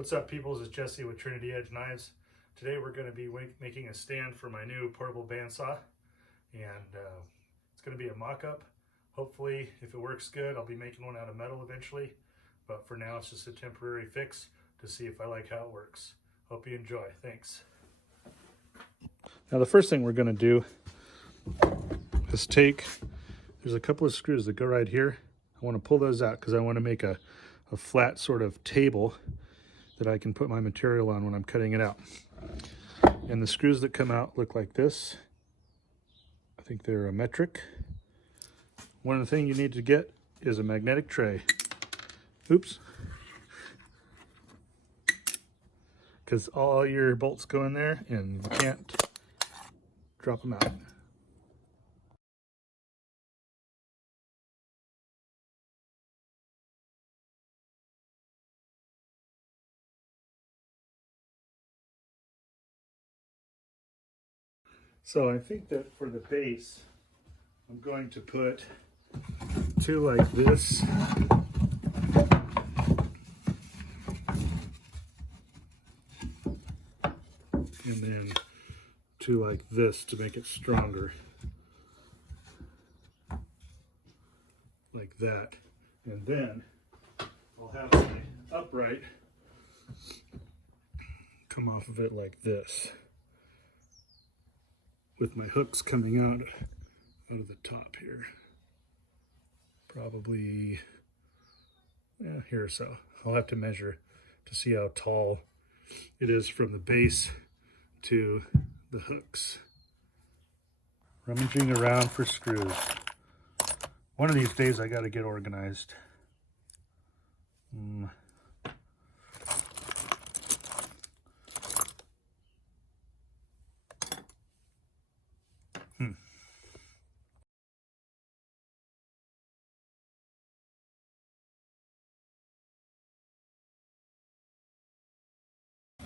What's up, peoples? It's Jesse with Trinity Edge Knives. Today we're going to be making a stand for my new portable bandsaw, and it's going to be a mock-up. Hopefully, if it works good, I'll be making one out of metal eventually, but for now it's just a temporary fix to see if I like how it works. Hope you enjoy. Thanks. Now the first thing we're going to do is there's a couple of screws that go right here. I want to pull those out because I want to make a flat sort of table that I can put my material on when I'm cutting it out. And the screws that come out look like this. I think they're a metric. One of the things you need to get is a magnetic tray. Oops. Because all your bolts go in there and you can't drop them out. So I think that for the base, I'm going to put two like this. And then two like this to make it stronger. Like that. And then I'll have my upright come off of it like this, with my hooks coming out of the top here. Probably here or so. I'll have to measure to see how tall it is from the base to the hooks. Rummaging around for screws. One of these days I got to get organized.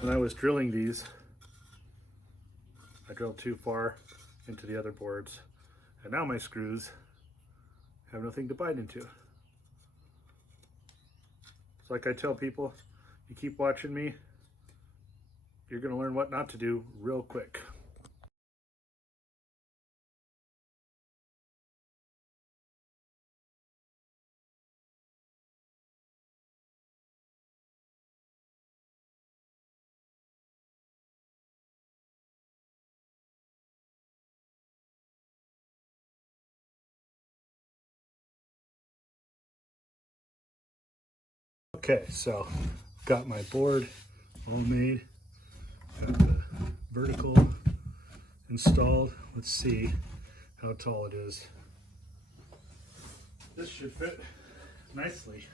When I was drilling these, I drilled too far into the other boards, and now my screws have nothing to bite into. It's like I tell people, you keep watching me, you're going to learn what not to do real quick. Okay, so got my board all made, got the vertical installed. Let's see how tall it is. This should fit nicely.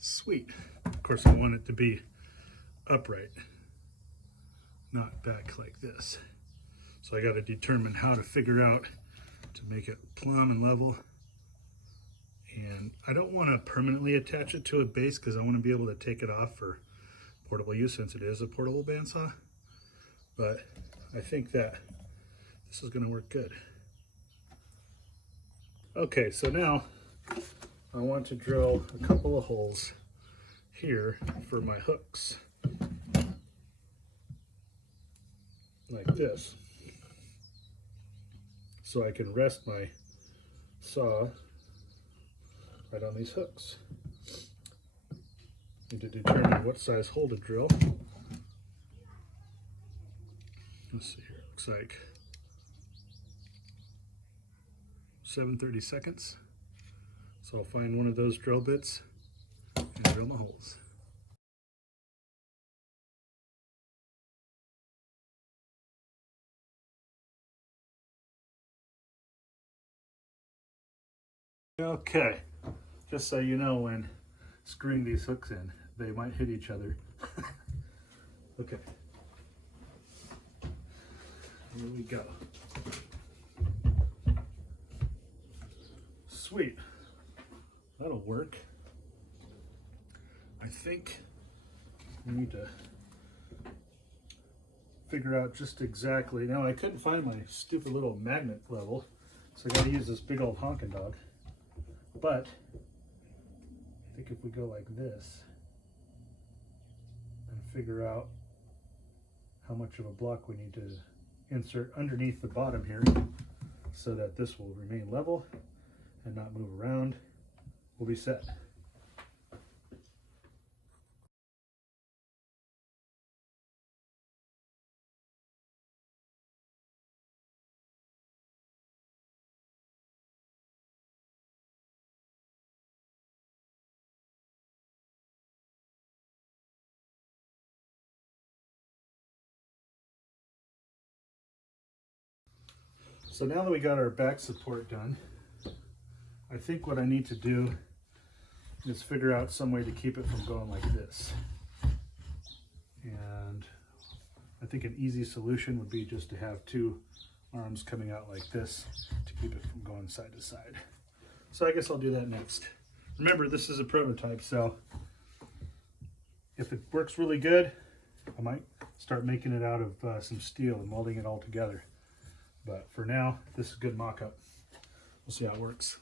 Sweet. Of course, I want it to be upright, not back like this. So I got to determine how to figure out to make it plumb and level. And I don't want to permanently attach it to a base because I want to be able to take it off for portable use since it is a portable bandsaw. But I think that this is going to work good. Okay, so now I want to drill a couple of holes here for my hooks. Like this. So I can rest my saw right on these hooks. And to determine what size hole to drill, let's see here, it looks like 7/32. So I'll find one of those drill bits and drill my holes. Okay, just so you know, when screwing these hooks in, they might hit each other. Okay, here we go. Sweet, that'll work. I think we need to figure out just exactly. Now I couldn't find my stupid little magnet level, so I got to use this big old honking dog. But I think if we go like this and figure out how much of a block we need to insert underneath the bottom here so that this will remain level and not move around, we'll be set. So now that we got our back support done, I think what I need to do is figure out some way to keep it from going like this. And I think an easy solution would be just to have two arms coming out like this to keep it from going side to side. So I guess I'll do that next. Remember, this is a prototype, so if it works really good, I might start making it out of some steel and welding it all together. But for now, this is a good mock-up. We'll see how it works.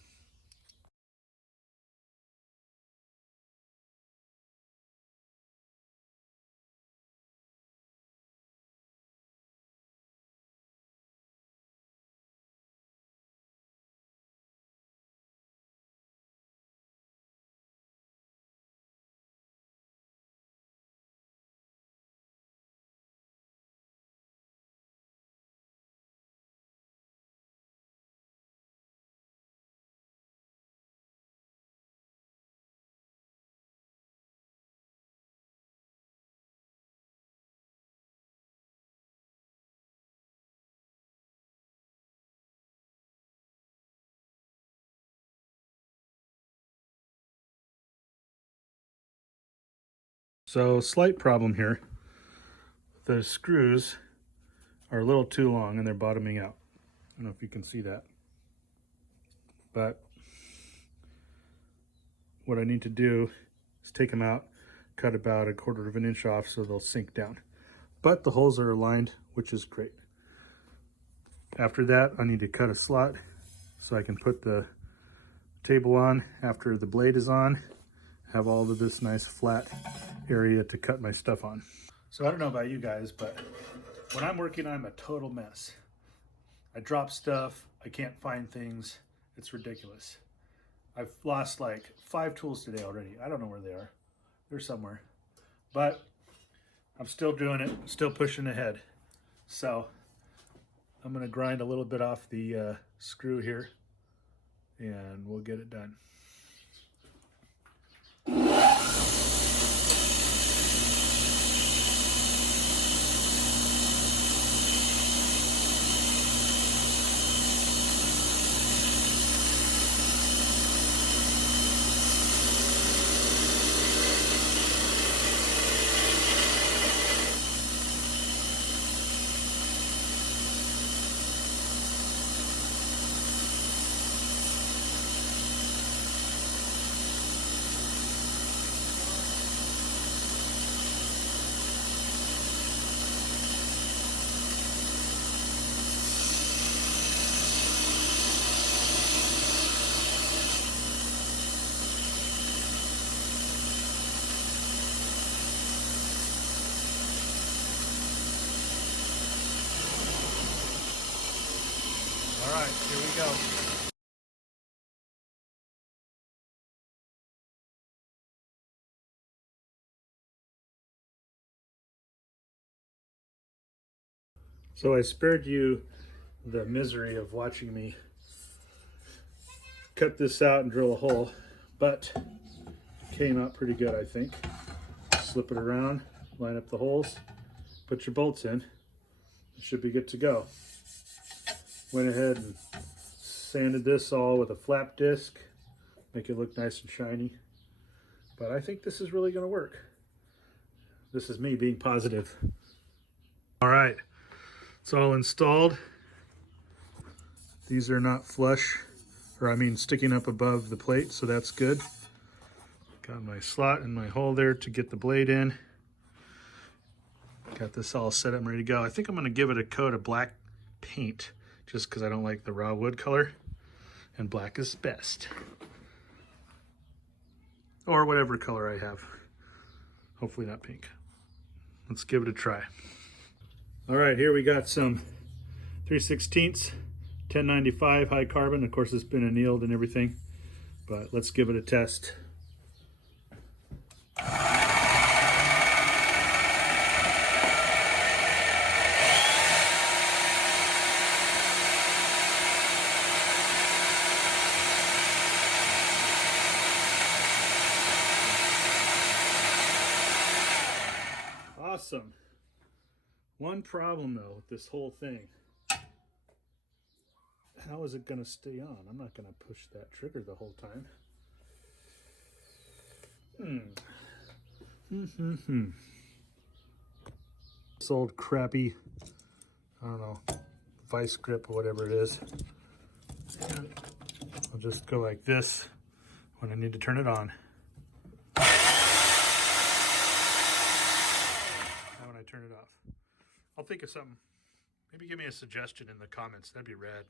So slight problem here. The screws are a little too long and they're bottoming out. I don't know if you can see that. But what I need to do is take them out, cut about 1/4 of an inch off so they'll sink down. But the holes are aligned, which is great. After that, I need to cut a slot so I can put the table on after the blade is on, have all of this nice flat area to cut my stuff on. So I don't know about you guys, but when I'm working, I'm a total mess. I drop stuff, I can't find things, it's ridiculous. I've lost like 5 tools today already. I don't know where they are. They're somewhere. But I'm still doing it, still pushing ahead. So I'm gonna grind a little bit off the screw here and we'll get it done. All right, here we go. So I spared you the misery of watching me cut this out and drill a hole, but it came out pretty good, I think. Slip it around, line up the holes, put your bolts in. It should be good to go. Went ahead and sanded this all with a flap disc, make it look nice and shiny. But I think this is really going to work. This is me being positive. All right, it's all installed. These are not flush, or I mean sticking up above the plate, so that's good. Got my slot and my hole there to get the blade in. Got this all set up and ready to go. I think I'm going to give it a coat of black paint just because I don't like the raw wood color, and black is best. Or whatever color I have. Hopefully not pink. Let's give it a try. All right, here we got some 3/16 1095 high carbon. Of course, it's been annealed and everything, but let's give it a test. Awesome. One problem though with this whole thing. How is it going to stay on? I'm not going to push that trigger the whole time. This old crappy, I don't know, vice grip or whatever it is. And I'll just go like this when I need to turn it on. When I turn it off. I'll think of something. Maybe give me a suggestion in the comments. That'd be rad.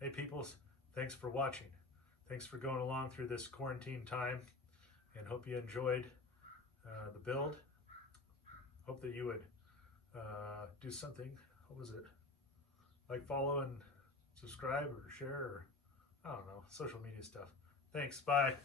Hey peoples, thanks for watching. Thanks for going along through this quarantine time, and hope you enjoyed the build. Hope that you would do something. What was it? Like, follow, and subscribe, or share, or I don't know, social media stuff. Thanks. Bye.